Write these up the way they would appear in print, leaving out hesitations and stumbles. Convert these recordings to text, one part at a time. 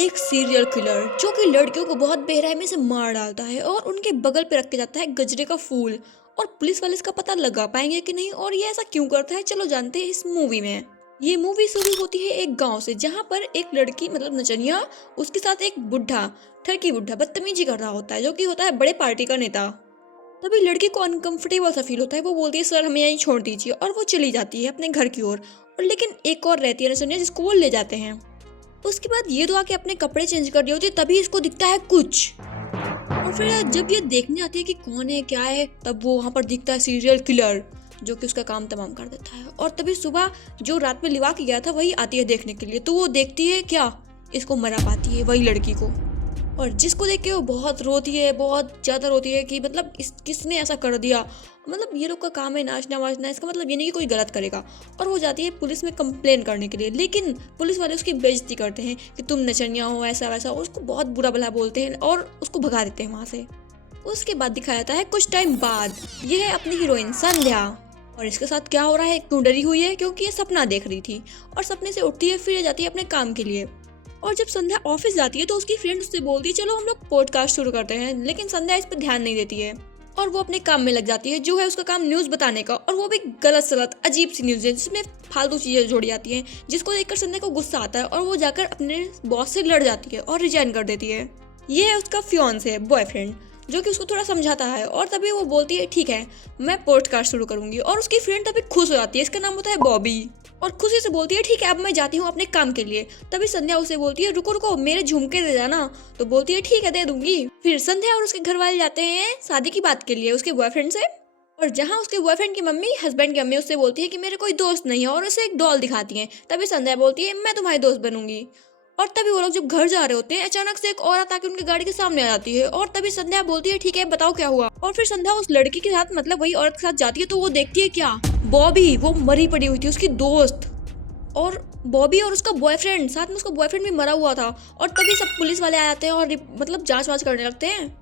एक serial killer जो कि लड़कियों को बहुत बेरहमी से मार डालता है और उनके बगल पे रख के जाता है गजरे का फूल। और पुलिस वाले इसका पता लगा पाएंगे कि नहीं और ये ऐसा क्यों करता है, चलो जानते हैं इस मूवी में। ये मूवी शुरू होती है एक गांव से, जहां पर एक लड़की मतलब नचनिया, उसके साथ एक बुढ़ा, ठरकी बुढ़ा बदतमीजी कर रहा होता है, जो कि होता है बड़े पार्टी का नेता। तभी लड़की को अनकंफर्टेबल सा फील होता है, वो बोलती है सर हमें यहीं छोड़ दीजिए, और वो चली जाती है अपने घर की ओर। और लेकिन एक और रहती है नचनिया, जिसको वो ले जाते हैं। उसके बाद ये तो आके अपने कपड़े चेंज कर रही होती है, तभी इसको दिखता है कुछ। और फिर जब ये देखने आती है कि कौन है क्या है, तब वो वहाँ पर दिखता है सीरियल किलर, जो कि उसका काम तमाम कर देता है। और तभी सुबह जो रात में लिवा के गया था वही आती है देखने के लिए, तो वो देखती है क्या, इसको मरा पाती है वही लड़की को। और जिसको देख के वो बहुत रोती है, बहुत ज़्यादा रोती है कि मतलब इस किसने ऐसा कर दिया। मतलब ये लोग का काम है नाचना वाचना, इसका मतलब ये नहीं कि कोई गलत करेगा। और वो जाती है पुलिस में कंप्लेन करने के लिए, लेकिन पुलिस वाले उसकी बेइज्जती करते हैं कि तुम नचनिया हो, ऐसा वैसा, और उसको बहुत बुरा भला बोलते हैं और उसको भगा देते हैं वहाँ से। उसके बाद दिखाया जाता है कुछ टाइम बाद, ये है अपनी हीरोइन संध्या। और इसके साथ क्या हो रहा है, क्यों डरी हुई है, क्योंकि ये सपना देख रही थी और सपने से उठती है, फिर जाती है अपने काम के लिए। और जब संध्या ऑफिस जाती है तो उसकी फ्रेंड उससे बोलती है चलो हम लोग पॉडकास्ट शुरू करते हैं, लेकिन संध्या इस पर ध्यान नहीं देती है और वो अपने काम में लग जाती है, जो है उसका काम न्यूज़ बताने का। और वो भी गलत सलत अजीब सी न्यूज़ है, जिसमें फालतू चीज़ें जोड़ी जाती हैं, जिसको देखकर संध्या को गुस्सा आता है और वो जाकर अपने बॉस से लड़ जाती है और रिजाइन कर देती है। ये है उसका फियांसे बॉयफ्रेंड, जो कि उसको थोड़ा समझाता है। और तभी वो बोलती है ठीक है मैं पॉडकास्ट शुरू करूंगी, और उसकी फ्रेंड तभी खुश हो जाती है, इसका नाम होता है बॉबी, और खुशी से बोलती है ठीक है अब मैं जाती हूँ अपने काम के लिए। तभी संध्या उसे बोलती है रुको रुको मेरे झुमके दे जाना, तो बोलती है ठीक है दे दूंगी। फिर संध्या और उसके घर वाले जाते हैं शादी की बात के लिए उसके बॉयफ्रेंड से, और जहाँ उसके बॉयफ्रेंड की मम्मी हस्बैंड की मम्मी उससे बोलती है कि मेरे कोई दोस्त नहीं है, और उसे एक डॉल दिखाती है। तभी संध्या बोलती है मैं तुम्हारी दोस्त बनूंगी। और तभी वो लोग जब घर जा रहे होते हैं, अचानक से एक औरत आके उनकी गाड़ी के सामने आ जाती है, और तभी संध्या बोलती है ठीक है बताओ क्या हुआ। और फिर संध्या उस लड़की के साथ मतलब वही औरत के साथ जाती है, तो वो देखती है क्या, बॉबी वो मरी पड़ी हुई थी, उसकी दोस्त। और बॉबी और उसका बॉयफ्रेंड, साथ में उसका बॉयफ्रेंड भी मरा हुआ था। और तभी सब पुलिस वाले आ जाते हैं और मतलब जांच वाच करने लगते हैं,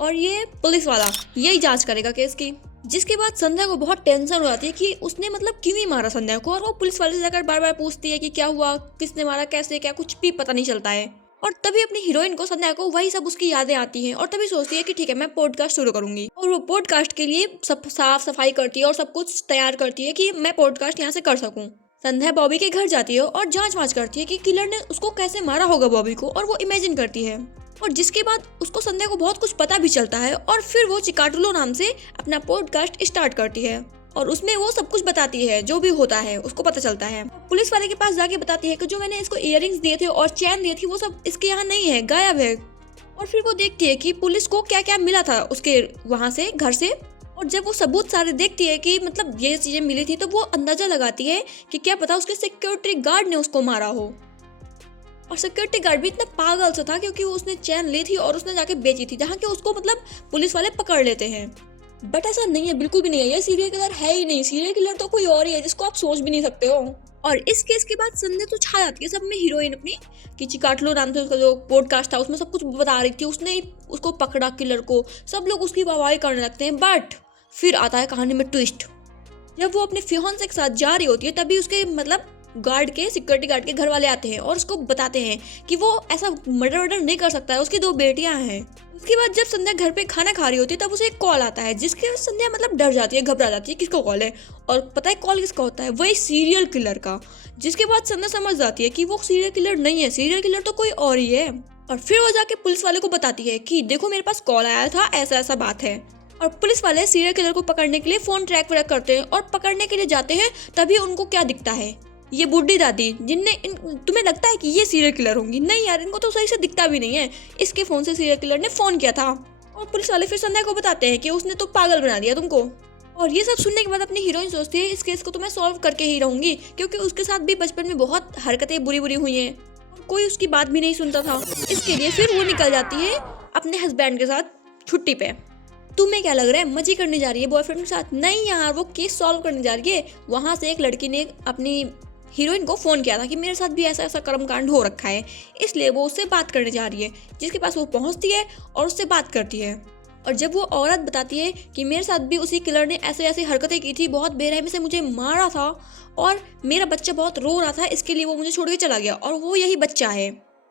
और ये पुलिस वाला यही जांच करेगा केस की। जिसके बाद संध्या को बहुत टेंशन हो जाती है कि उसने मतलब क्यों ही मारा संध्या को, और वो पुलिस वाले से जाकर बार बार पूछती है कि क्या हुआ, किसने मारा, कैसे, क्या, कुछ भी पता नहीं चलता है। और तभी अपनी हीरोइन को संध्या को वही सब उसकी यादें आती हैं, और तभी सोचती है कि ठीक है मैं पॉडकास्ट शुरू करूंगी। और वो पॉडकास्ट के लिए सब साफ सफाई करती है और सब कुछ तैयार करती है कि मैं पॉडकास्ट यहाँ से कर सकूं। संध्या बॉबी के घर जाती है और जांच वाच करती है कि किलर ने उसको कैसे मारा होगा बॉबी को, और वो इमेजिन करती है। और जिसके बाद उसको संध्या को बहुत कुछ पता भी चलता है, और फिर वो चिकाटुलो नाम से अपना पॉडकास्ट स्टार्ट करती है, और उसमें वो सब कुछ बताती है, जो भी होता है उसको पता चलता है। पुलिस वाले के पास जाके बताती है कि जो मैंने इसको इयररिंग्स दिए थे और चैन दिए थी वो सब इसके यहाँ नहीं है, गायब है। और फिर वो देखती है कि पुलिस को क्या क्या मिला था उसके वहाँ से, घर से। और जब वो सबूत सारे देखती है कि मतलब ये चीजें मिली थी, तो वो अंदाजा लगाती है कि क्या पता उसके सिक्योरिटी गार्ड ने उसको मारा हो। और सिक्योरिटी गार्ड भी इतना पागल सा था, क्योंकि उसने चैन ली थी और उसने जाके बेची थी, जहाँ के उसको मतलब पुलिस वाले पकड़ लेते हैं। बट ऐसा नहीं है, बिल्कुल भी नहीं है, ये सीरियल किलर है ही नहीं। सीरियल किलर तो कोई और ही है, जिसको आप सोच भी नहीं सकते हो। और इस केस के बाद संध्या तो छा जाती है सब में हीरोइन अपनी, कि चिकाटलो नाम से उसका जो पॉडकास्ट था उसमें सब कुछ बता रही थी, उसने ही उसको पकड़ा किलर को, सब लोग उसकी वाहवाही करने लगते हैं। बट फिर आता है कहानी में ट्विस्ट। जब वो अपने फियांसे के साथ जा रही होती है, तभी उसके मतलब गार्ड के, सिक्योरिटी गार्ड के घर वाले आते हैं और उसको बताते हैं कि वो ऐसा मर्डर वर्डर नहीं कर सकता है, उसकी 2 बेटियां हैं। उसके बाद जब संध्या घर पे खाना खा रही होती है, तब उसे एक कॉल आता है, जिसके वजह से संध्या मतलब डर जाती है, घबरा जाती है किसका कॉल है। और पता है कॉल किसका होता है, वही सीरियल किलर का। जिसके बाद संध्या समझ जाती है कि वो सीरियल किलर नहीं है, सीरियल किलर तो कोई और ही है। और फिर वो जाके पुलिस वाले को बताती है कि देखो मेरे पास कॉल आया था, ऐसा ऐसा बात है। और पुलिस वाले सीरियल किलर को पकड़ने के लिए फोन ट्रैक व्रैक करते हैं, और पकड़ने के लिए जाते हैं, तभी उनको क्या दिखता है, ये बूढ़ी दादी, जिनने तुम्हें लगता है कि ये सीरियल किलर होंगी, नहीं यार इनको तो सही से दिखता भी नहीं है, इसके फोन से सीरियल किलर ने फोन किया था। और पुलिस वाले फिर संध्या को बताते हैं कि उसने तो पागल बना दिया तुमको। और ये सब सुनने के बाद अपनी हीरोइन सोचती है इस केस को तो मैं सॉल्व करके ही रहूंगी, क्योंकि उसके साथ भी बचपन में बहुत हरकतें बुरी बुरी हुई हैं और कोई उसकी बात भी नहीं सुनता था। इसके लिए फिर वो निकल जाती है अपने हस्बैंड के साथ छुट्टी पे। तुम्हें क्या लग रहा है मजे करने जा रही है बॉयफ्रेंड के साथ? नहीं यार, वो केस सॉल्व करने जा रही है। वहां से एक लड़की ने अपनी हीरोइन को फोन किया था कि मेरे साथ भी ऐसा ऐसा कर्मकांड हो रखा है, इसलिए वो उससे बात करने जा रही है। जिसके पास वो पहुंचती है और उससे बात करती है। और जब वो औरत बताती है कि मेरे साथ भी उसी किलर ने ऐसे ऐसी हरकतें की थी, बहुत बेरहमी से मुझे मारा था और मेरा बच्चा बहुत रो रहा था, इसके लिए वो मुझे छोड़ के चला गया और वो यही बच्चा है।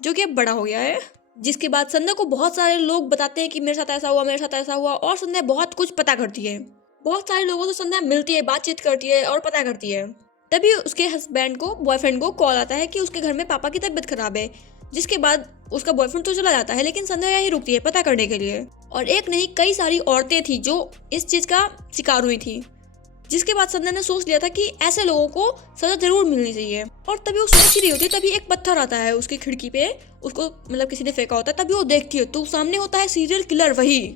जो कि अब बड़ा हो गया है। जिसके बाद संध्या को बहुत सारे लोग बताते हैं कि मेरे साथ ऐसा हुआ, मेरे साथ ऐसा हुआ, और संध्या बहुत कुछ पता करती है। बहुत सारे लोगों से संध्या मिलती है, बातचीत करती है और पता करती है। तभी उसके हस्बैंड को, बॉयफ्रेंड को कॉल आता है कि उसके घर में पापा की तबीयत खराब है। जिसके बाद उसका बॉयफ्रेंड तो चला जाता है, लेकिन संध्या यहीं रुकती है पता करने के लिए। और एक नहीं कई सारी औरतें थी जो इस चीज का शिकार हुई थी। जिसके बाद संध्या ने सोच लिया था कि ऐसे लोगों को सजा जरूर मिलनी चाहिए। और तभी वो सोच ही रही होती है, तभी एक पत्थर आता है उसकी खिड़की पे, उसको मतलब किसी ने फेंका होता है। तभी वो देखती है तो सामने होता है सीरियल किलर, वही।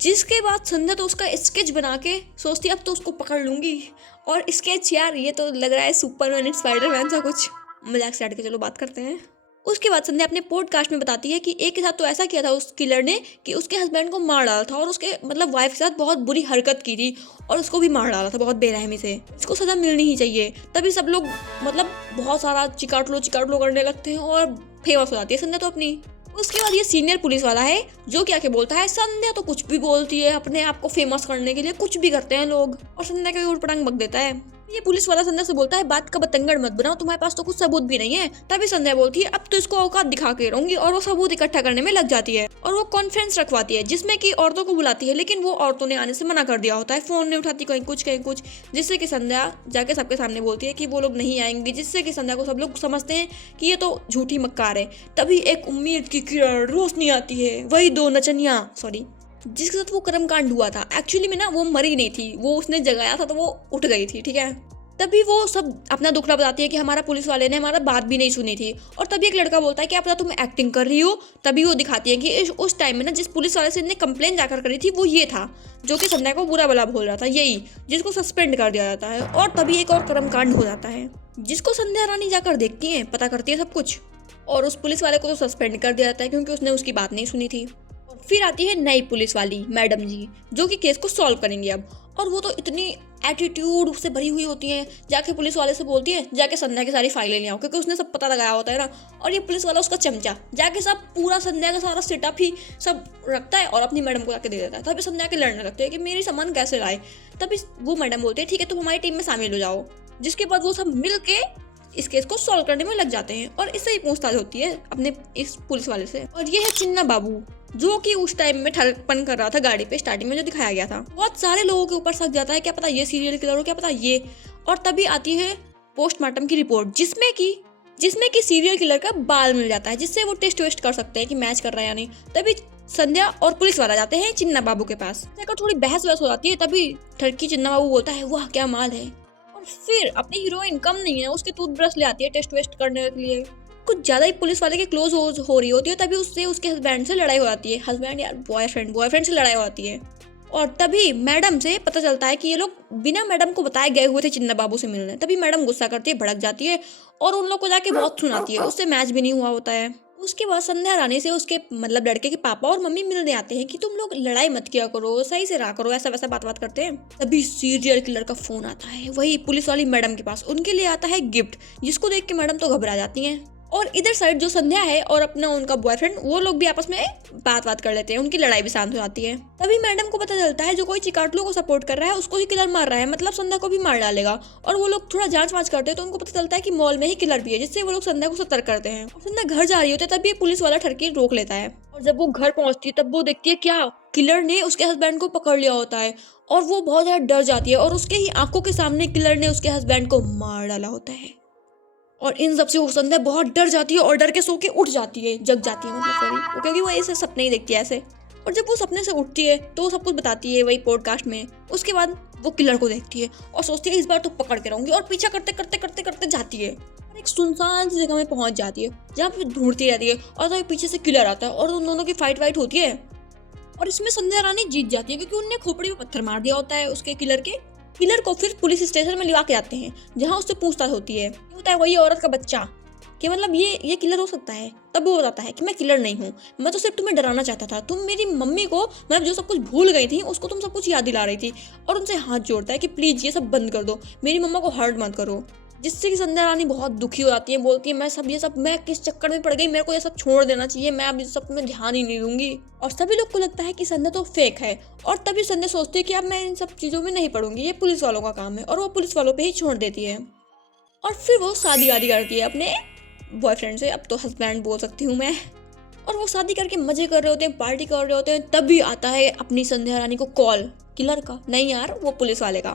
जिसके बाद संध्या तो उसका स्केच बना के सोचती है अब तो उसको पकड़ लूंगी। और स्केच यार ये तो लग रहा है सुपरमैन स्पाइडरमैन सा कुछ। मजाक से हट के चलो बात करते हैं। उसके बाद संध्या अपने पॉडकास्ट में बताती है कि एक के साथ तो ऐसा किया था उस किलर ने कि उसके हस्बैंड को मार डाला था और उसके मतलब वाइफ के साथ बहुत बुरी हरकत की थी और उसको भी मार डाला था बहुत बेरहमी से। इसको सजा मिलनी ही चाहिए। तभी सब लोग मतलब बहुत सारा चिकाटलो करने लगते हैं और फेमस हो जाती है संध्या तो अपनी। उसके बाद ये सीनियर पुलिस वाला है जो क्या क्या बोलता है, संध्या तो कुछ भी बोलती है अपने आप को फेमस करने के लिए, कुछ भी करते हैं लोग। और संध्या का उठ पटांग बक देता है। ये पुलिस वाला संध्या से बोलता है बात का बतंगड़ मत बनाओ, तुम्हारे पास तो कुछ सबूत भी नहीं है। तभी संध्या बोलती है अब तो इसको औकात दिखा के रहूंगी, और वो सबूत इकट्ठा करने में लग जाती है। और वो कॉन्फ्रेंस रखवाती है जिसमें कि औरतों को बुलाती है, लेकिन वो औरतों ने आने से मना कर दिया होता है, फोन नहीं उठाती कहीं कुछ। जिससे कि संध्या जाके सबके सामने बोलती है कि वो लोग नहीं आएंगे, जिससे कि संध्या को सब लोग समझते हैं कि ये तो झूठी मक्कार है। तभी एक उम्मीद की किरण रोशनी आती है, वही दो नचनिया जिसके साथ वो कर्मकांड हुआ था। एक्चुअली में ना वो मरी नहीं थी, वो उसने जगाया था तो वो उठ गई थी, ठीक है। तभी वो सब अपना दुखड़ा बताती है कि हमारा पुलिस वाले ने हमारा बात भी नहीं सुनी थी। और तभी एक लड़का बोलता है कि आप तुम एक्टिंग कर रही हो। तभी वो दिखाती है कि उस टाइम में ना जिस पुलिस वाले से इन्हें कंप्लेन जाकर करी थी वो ये था जो कि संध्या को बुरा भला बोल रहा था, यही जिसको सस्पेंड कर दिया जाता है। और तभी एक और कर्मकांड हो जाता है जिसको संध्या रानी जाकर देखती है, पता करती है सब कुछ। और उस पुलिस वाले को तो सस्पेंड कर दिया जाता है क्योंकि उसने उसकी बात नहीं सुनी थी। और फिर आती है नई पुलिस वाली मैडम जी जो कि केस को सॉल्व करेंगी अब। और वो तो इतनी एटीट्यूड से भरी हुई होती है, जाके पुलिस वाले से बोलती है जाके संध्या की सारी फाइलें ले आओ, क्योंकि उसने सब पता लगाया होता है ना। और ये पुलिस वाला उसका चमचा जाके सब पूरा संध्या का सारा सेटअप ही सब रखता है और अपनी मैडम को जाके दे देता है। तभी संध्या के लड़ने लगते हैं कि मेरी सामान कैसे लाए। तभी वो मैडम बोलती है ठीक है तुम हमारी टीम में शामिल हो जाओ। जिसके बाद वो सब मिल के इस केस को सॉल्व करने में लग जाते हैं। और इससे ही पूछताछ होती है अपने इस पुलिस वाले से। और ये है चिन्ना बाबू जो कि उस टाइम में ठगपन कर रहा था गाड़ी पे, स्टार्टिंग में जो दिखाया गया था। बहुत सारे लोगों के ऊपर शक जाता है, क्या पता ये सीरियल किलर हो, क्या पता ये। और तभी आती है पोस्टमार्टम की रिपोर्ट जिसमें कि सीरियल किलर का बाल मिल जाता है, जिससे वो टेस्ट वेस्ट कर सकते हैं कि मैच कर रहा है या नहीं। तभी संध्या और पुलिस वाला जाते हैं चिन्ना बाबू के पास, जाकर थोड़ी बहस वहस हो जाती है। तभी ठरकी चिन्ना बाबू बोलता है वाह क्या माल है। और फिर अपनी हीरोइन कम नहीं है, उसके टूथब्रश ले आती है टेस्ट वेस्ट करने के लिए। कुछ ज्यादा ही पुलिस वाले के क्लोज हो रही होती है। तभी उससे उसके हस्बैंड से लड़ाई हो जाती है, हस्बैंड यार बॉयफ्रेंड से लड़ाई हो जाती है। और तभी मैडम से पता चलता है कि ये लोग बिना मैडम को बताए गए हुए थे चिन्ना बाबू से मिलने। तभी मैडम गुस्सा करती है, भड़क जाती है और उन लोग को जाके बहुत सुनाती है। उससे मैच भी नहीं हुआ होता है। उसके बाद संध्या रानी से उसके मतलब लड़के के पापा और मम्मी मिलने आते हैं कि तुम लोग लड़ाई मत किया करो, सही से रहा करो, ऐसा वैसा बात करते हैं। तभी सीरियल किलर का फोन आता है वही पुलिस वाली मैडम के पास। उनके लिए आता है गिफ्ट, जिसको देख के मैडम तो घबरा जाती हैं। और इधर साइड जो संध्या है और अपना उनका बॉयफ्रेंड वो लोग भी आपस में बात कर लेते हैं, उनकी लड़ाई भी शांत हो जाती है। तभी मैडम को पता चलता है जो कोई चिकाटलो को सपोर्ट कर रहा है उसको ही किलर मार रहा है, मतलब संध्या को भी मार डालेगा। और वो लोग थोड़ा जांच वाँच करते हैं तो उनको पता चलता है कि मॉल में ही किलर भी है, जिससे वो लोग संध्या को सतर्क करते हैं। और संध्या घर जा रही होती है तभी पुलिस वाला ठरकी रोक लेता है। और जब वो घर पहुंचती है तब वो देखती है क्या किलर ने उसके हस्बैंड को पकड़ लिया होता है। और वो बहुत ज्यादा डर जाती है और उसके ही आंखों के सामने किलर ने उसके हस्बैंड को मार डाला होता है। और इन सब से वो संध्या बहुत डर जाती है और डर के सो के उठ जाती है, जग जाती है मतलब सॉरी, क्योंकि वो ऐसे सपने ही देखती है ऐसे। और जब वो सपने से उठती है तो वो सब कुछ बताती है वही पॉडकास्ट में। उसके बाद वो किलर को देखती है और सोचती है इस बार तो पकड़ के रहूंगी। और पीछा करते जाती है और एक सुनसान सी जगह में पहुंच जाती है जहाँ पे ढूंढती रहती है। और तभी पीछे से किलर आता है और उन दोनों की फाइट होती है। और इसमें संध्या रानी जीत जाती है क्योंकि उनने खोपड़ी में पत्थर मार दिया होता है उसके किलर को। फिर पुलिस स्टेशन में लिवा के जाते हैं जहाँ उससे पूछताछ होती है। होता है वही औरत का बच्चा कि मतलब ये किलर हो सकता है। तब वो बताता है कि मैं किलर नहीं हूँ, मैं तो सिर्फ तुम्हें डराना चाहता था। तुम मेरी मम्मी को मतलब जो सब कुछ भूल गई थी उसको तुम सब कुछ याद दिला रही थी। और उनसे हाथ जोड़ता है कि प्लीज ये सब बंद कर दो, मेरी मम्मा को हर्ट मत करो। जिससे कि संध्या रानी बहुत दुखी हो जाती है, बोलती है मैं किस चक्कर में पड़ गई, मेरे को ये सब छोड़ देना चाहिए, मैं अब इस सब में ध्यान ही नहीं दूंगी। और सभी लोग को लगता है कि संध्या तो फेक है। और तभी संध्या सोचती है कि अब मैं इन सब चीजों में नहीं पड़ूंगी, ये पुलिस वालों का काम है। और वो पुलिस वालों पे ही छोड़ देती है। और फिर वो शादी करती है अपने बॉयफ्रेंड से, अब तो हस्बैंड बोल सकती हूँ मैं। और वो शादी करके मजे कर रहे होते हैं, पार्टी कर रहे होते हैं, तभी आता है अपनी संध्या रानी को कॉल, किलर का नहीं यार, वो पुलिस वाले का।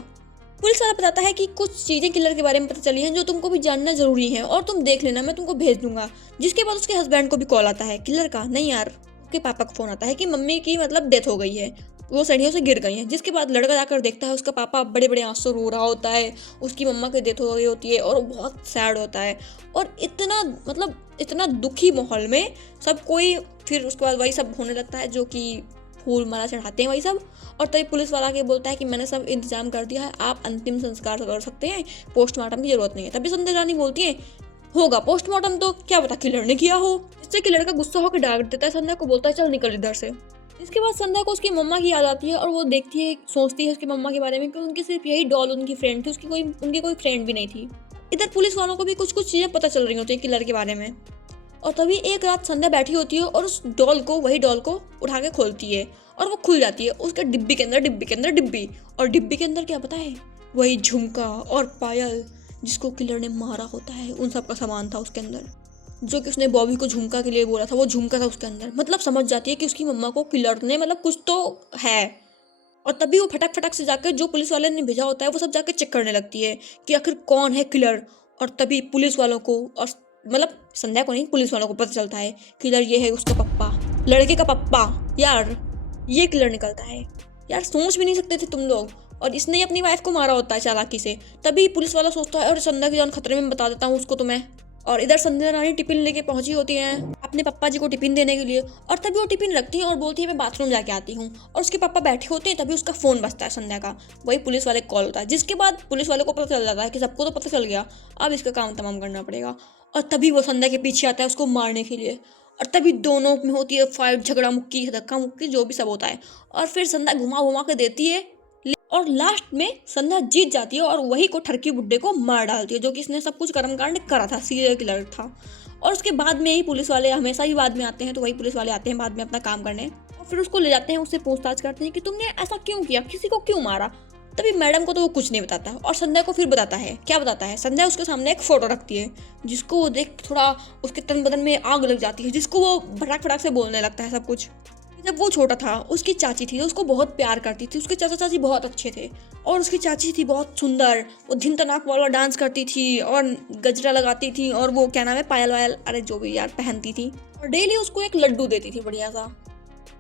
पुलिस वाला बताता है कि कुछ चीजें किलर के बारे में पता चली हैं जो तुमको भी जानना जरूरी है और तुम देख लेना, मैं तुमको भेज दूंगा। जिसके बाद उसके हस्बैंड को भी कॉल आता है, किलर का नहीं यार, उसके पापा को फोन आता है कि मम्मी की मतलब डेथ हो गई है, वो सीढ़ियों से गिर गई है। जिसके बाद लड़का जाकर देखता है, उसका पापा बड़े बड़े आंसू रो रहा होता है, उसकी मम्मा की डेथ हो गई होती है और वो बहुत सैड होता है। और इतना दुखी माहौल में सब कोई, फिर उसके बाद वही सब होने लगता है जो कि फूल माला चढ़ाते हैं वही सब। और तभी पुलिस वाला के बोलता है कि मैंने सब इंतजाम कर दिया है, आप अंतिम संस्कार कर सकते हैं, पोस्टमार्टम की जरूरत नहीं है। तभी संध्या रानी बोलती है होगा पोस्टमार्टम, तो क्या पता किलर ने किया हो। इससे किलर का गुस्सा होकर डांट देता है संध्या को, बोलता है चल निकल इधर से। इसके बाद संध्या को उसकी मम्मा की याद आती है और वो देखती है, सोचती है उसकी मम्मा के बारे में कि उनकी सिर्फ यही डॉल उनकी फ्रेंड थी, उनकी कोई फ्रेंड भी नहीं थी। इधर पुलिस वालों को भी कुछ कुछ चीजें पता चल रही होती है किलर के बारे में। और तभी एक रात संध्या बैठी होती है और उस वही डॉल को उठा के खोलती है और वो खुल जाती है उसके डिब्बी के अंदर डिब्बी। और डिब्बी के अंदर क्या पता है, वही झुमका और पायल जिसको किलर ने मारा होता है, उन सब का सामान था उसके अंदर। जो कि उसने बॉबी को झुमका के लिए बोला था, वो झुमका था उसके अंदर। मतलब समझ जाती है कि उसकी मम्मा को किलर ने मतलब कुछ तो है। और तभी वो फटाक फटाक से जाकर जो पुलिस वाले ने भेजा होता है वो सब जाकर चेक करने लगती है कि आखिर कौन है किलर। और तभी पुलिस वालों को, और मतलब संध्या को नहीं, पुलिस वालों को पता चलता है किलर ये है उसका पप्पा, लड़के का पप्पा। यार ये किलर निकलता है, यार सोच भी नहीं सकते थे तुम लोग। और इसने ही अपनी वाइफ को मारा होता है चालाकी से। तभी पुलिस वाला सोचता है और संध्या की जान खतरे में, बता देता हूँ उसको तो मैं। और इधर संध्या रानी टिफिन लेके पहुंची होती है अपने पापा जी को टिफिन देने के लिए। और तभी वो टिफिन रखती है और बोलती है मैं बाथरूम जाके आती हूँ। और उसके पापा बैठे होते हैं, तभी उसका फोन बजता है संध्या का, वही पुलिस वाले कॉल होता है। जिसके बाद पुलिस वाले को पता चल जाता है कि सबको तो पता चल गया, अब इसका काम तमाम करना पड़ेगा। और तभी वो संध्या के पीछे आता है उसको मारने के लिए। और तभी दोनों में होती है फाइट, झगड़ा मुक्की, धक्का मुक्की, जो भी सब होता है। और फिर संध्या घुमा घुमा के देती है और लास्ट में संध्या जीत जाती है और वही को ठरकी बुड्ढे को मार डालती है, जो कि इसने सब कुछ कर्मकांड करा था, सीरियल किलर था। और उसके बाद में ही पुलिस वाले हमेशा ही बाद में आते हैं, तो वही पुलिस वाले आते हैं बाद में अपना काम करने। और फिर उसको ले जाते हैं, उससे पूछताछ करते हैं कि तुमने ऐसा क्यों किया, किसी को क्यों मारा। तभी मैडम को तो वो कुछ नहीं बताता है और संध्या को फिर बताता है। क्या बताता है, संध्या उसके सामने एक फोटो रखती है जिसको वो देख थोड़ा उसके तन बदन में आग लग जाती है, जिसको वो फटाक फटाक से बोलने लगता है सब कुछ। जब वो छोटा था उसकी चाची थी, उसको बहुत प्यार करती थी, उसके चाचा चाची बहुत अच्छे थे। और उसकी चाची थी बहुत सुंदर, वो धिन तनाक वाला डांस करती थी और गजरा लगाती थी और वो क्या नाम है, पायल वायल, अरे जो भी यार, पहनती थी। और डेली उसको एक लड्डू देती थी बढ़िया सा।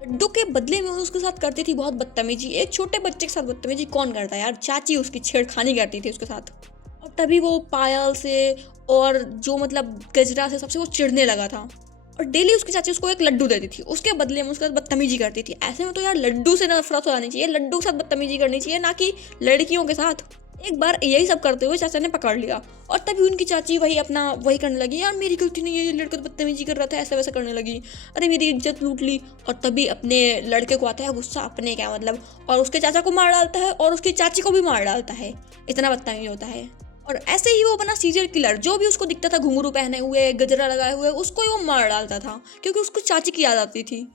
लड्डू के बदले में उसके साथ करती थी बहुत बदतमीजी। एक छोटे बच्चे के साथ बदतमीजी कौन करता है यार, चाची उसकी छेड़खानी करती थी उसके साथ। और तभी वो पायल से और जो मतलब गजरा से सबसे वो चिढ़ने लगा था। और डेली उसकी चाची उसको एक लड्डू देती थी, उसके बदले में उसके साथ बदतमीजी करती थी। ऐसे में तो यार लड्डू से नफरत हो जानी चाहिए, लड्डू के साथ बदतमीजी करनी चाहिए, ना कि लड़कियों के साथ। एक बार यही सब करते हुए चाचा ने पकड़ लिया और तभी उनकी चाची वही करने लगी, यार मेरी गलती नहीं है, ये लड़का तो बदतमीजी कर रहा था, ऐसा वैसा करने लगी, अरे मेरी इज्जत लूट ली। और तभी अपने लड़के को आता है गुस्सा, अपने क्या मतलब, और उसके चाचा को मार डालता है और उसकी चाची को भी मार डालता है। इतना बदतमीज होता है। और ऐसे ही वो बना सीरियल किलर, जो भी उसको दिखता था घुंघरू पहने हुए, गजरा लगाए हुए, उसको ही वो मार डालता था क्योंकि उसको चाची की याद आती थी।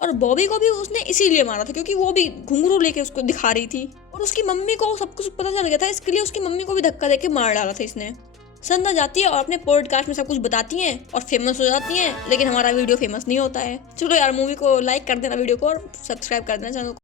और बॉबी को भी उसने इसीलिए मारा था क्योंकि वो भी घुंघरू लेके उसको दिखा रही थी। और उसकी मम्मी को सब कुछ पता चल गया था, इसके लिए उसकी मम्मी को भी धक्का देके मार डाला था इसने। संध्या जाती है और अपने पॉडकास्ट में सब कुछ बताती हैं और फेमस हो जाती हैं, लेकिन हमारा वीडियो फेमस नहीं होता है। चलो यार, मूवी को लाइक कर देना वीडियो को और सब्सक्राइब कर देना चैनल को।